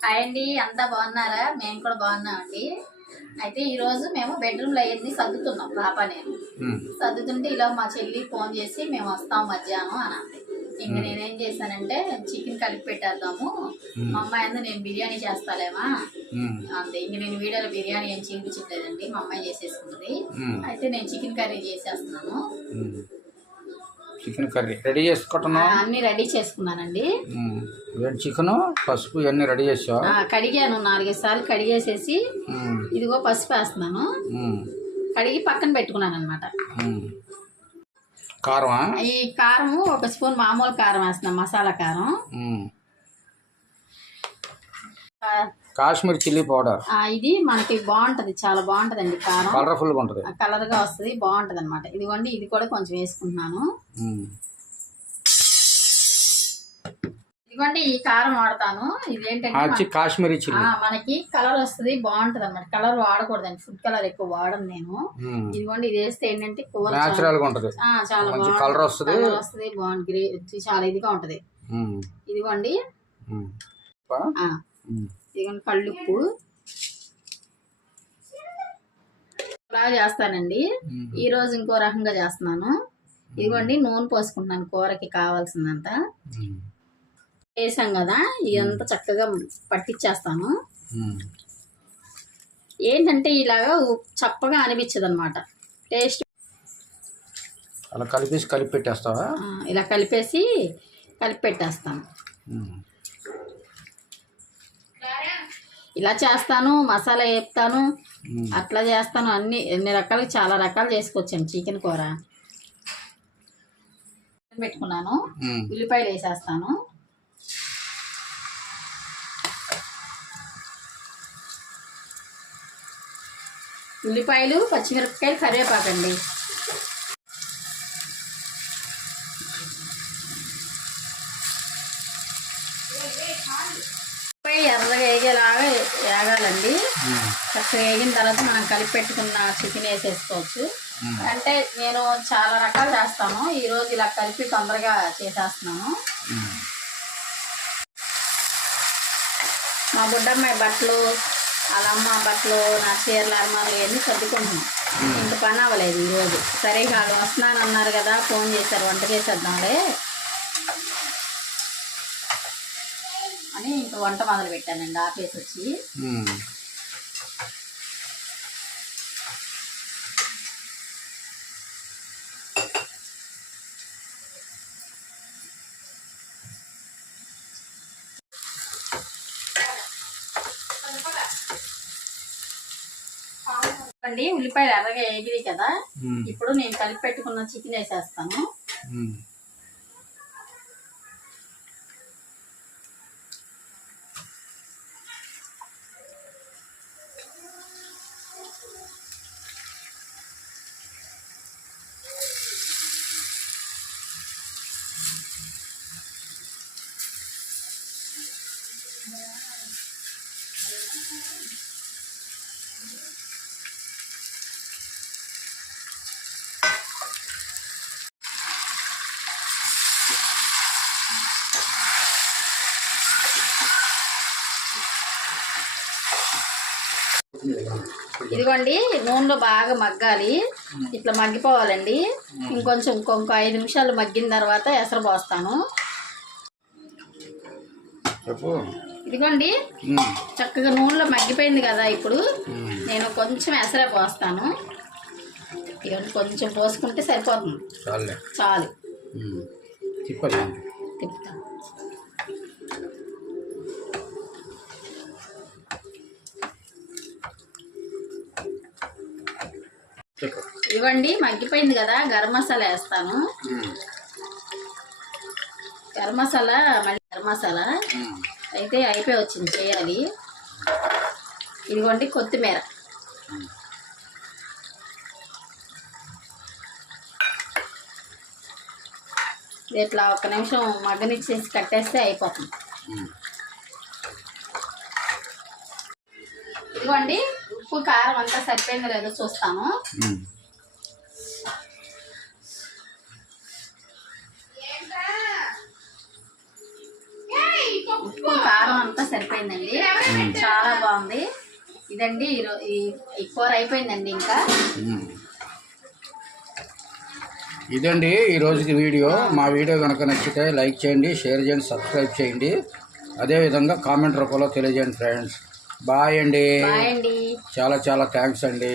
Hi అండి అంతా బాగున్నారా? మేము కూడా బాగున్నామండి. అయితే ఈ రోజు మేము బెడ్రూమ్లో అయ్యింది సర్దుతున్నాం పాప నేను. సర్దుతుంటే ఇలా మా చెల్లి ఫోన్ చేసి మేము వస్తాం మధ్యాహ్నం అని అంది. ఇంక నేనేం చేశానంటే చికెన్ కలిపి పెట్టేద్దాము. మా అమ్మాయి అందు నేను బిర్యానీ చేస్తాలేమా? అంతే ఇంక నేను వీడియోలో బిర్యానీ ఏం చూపించట్లేదండి మా అమ్మాయి చేసేసుకున్నది ఉమ్, అయితే నేను చికెన్ కర్రీ చేసేస్తున్నాను. Chicken curry. రెడీ చేసుకుంటున్నాం. అన్ని రెడీ చేసుకున్నానండి. చికెన్? పసుపు ఇవన్నీ రెడీ చేసావు? ఆ, కడిగాను నాలుగైదు సార్లు కడిగేసేసి ఇదిగో పసుపు వేస్తున్నాను. కడిగి పక్కన పెట్టుకున్నాను అనమాట. కారమా? ఈ కారం ఒక స్పూన్ మామూలు కారం వేస్తున్నాం మసాలా కారం. Kashmir chilli powder. ఇది మనకి బాగుంటది చాలా బాగుంటదండి కారం. కలర్ఫుల్గా ఉంటుంది. కలర్గా వస్తుంది బాగుంటది అనమాట ఇదిగోండి ఇది కూడా కొంచెం వేసుకుంటున్నాను. ఇదిగోండి ఈ కారం వాడతాను. ఇదేంటంటే కాశ్మీరీ చిల్లీ. మనకి కలర్ వస్తుంది బాగుంటది అనమాట కలర్ వాడకూడదండి ఫుడ్ కలర్ ఎక్కువ వాడను నేను. ఇదిగోండి ఇది వేస్తే ఏంటంటే న్యాచురల్గా ఉంటుంది. చాలా బాగుంటది. కలర్ వస్తది. వస్తుంది బాగుంది గ్రే చాలా ఇదిగా ఉంటది. ఇదిగోండి. ఇదిగోండి కళ్ళుప్పు. ఇలా చేస్తానండి. ఈ రోజు ఇంకో రకంగా చేస్తున్నాను. ఇదిగోండి నూనె పోసుకుంటున్నాను కూరకి కావాల్సిందంత వేసాం కదా ఇదంతా చక్కగా పట్టించేస్తాను. ఏంటంటే ఇలాగా చప్పగా అనిపించదు అనమాట టేస్ట్. అలా కలిపేసి కలిపి పెట్టేస్తావా? ఇలా కలిపేసి కలిపి పెట్టేస్తాను. ఇలా చేస్తాను మసాలా వేపుతాను ఉమ్. అట్లా చేస్తాను అన్ని ఎన్ని రకాలు చాలా రకాలు చేసుకోవచ్చండి చికెన్ కూర. పెట్టుకున్నాను ఉల్లిపాయలు వేసేస్తాను. ఉల్లిపాయలు పచ్చిమిరపకాయలు కరివేపాకండి ఉల్లిపాయ ఎర్రగా వేగేలాగా వేగాలండి. చక్కగా వేగిన తర్వాత మనం కలిపి పెట్టుకున్న చికెన్ వేసేసుకోవచ్చు. అంటే నేను చాలా రకాలు చేస్తాను. ఈ రోజు ఇలా కలిపి తొందరగా చేసేస్తున్నాను. మా బుడ్డమ్మాయి బట్టలు వాళ్ళ అమ్మ బట్టలు నా చీరలు అర్మాలు ఇవన్నీ సర్దుకుంటున్నాం. ఇంక పని అవ్వలేదు ఈరోజు సరే ఇక వాళ్ళు వస్తున్నానన్నారు కదా ఫోన్ చేశారు వంట చేసేద్దాంలే. అని ఇంక వంట మొదలు పెట్టానండి ఆపేసి వచ్చి. అండి ఉల్లిపాయలు ఎర్రగా వేగినాయి కదా. ఇప్పుడు నేను కలిపి పెట్టుకున్న చికెన్ వేసేస్తాను ఇదిగోండి నూనెలో బాగా మగ్గాలి. ఇట్లా మగ్గిపోవాలండి. ఇంకొంచెం ఇంకొక ఐదు నిమిషాలు మగ్గిన తర్వాత ఎసరు పోస్తాను. ఇదిగోండి. చక్కగా నూనెలో మగ్గిపోయింది కదా ఇప్పుడు. నేను కొంచెం ఎసరే పోస్తాను. ఇవన్నీ కొంచెం పోసుకుంటే సరిపోతుంది. చాలే. తిప్పుతాను ఇవ్వండి మగ్గిపోయింది కదా గరం మసాలా వేస్తాను. గరం మసాలా మళ్ళీ గరం మసాలా. అయితే అయిపోయి వచ్చింది చేయాలి. ఇదిగోండి కొత్తిమీర. ఇట్లా ఒక నిమిషం మగ్గనిచ్చేసి కట్టేస్తే అయిపోతుంది. ఇదిగోండి ఉప్పు కారం అంతా సరిపోయింది లేదో చూస్తాను. సరిపోయిందండి. చాలా బాగుంది. ఇదండి ఈ కూర అయిపోయిందండి ఇంకా. ఇదండి ఈ రోజుకి వీడియో. మా వీడియో కనుక నచ్చితే లైక్ చేయండి షేర్ చేయండి సబ్స్క్రైబ్ చేయండి. అదేవిధంగా కామెంట్ రూపంలో తెలియజేయండి ఫ్రెండ్స్. బాయ్ అండి. చాలా చాలా థ్యాంక్స్ అండి.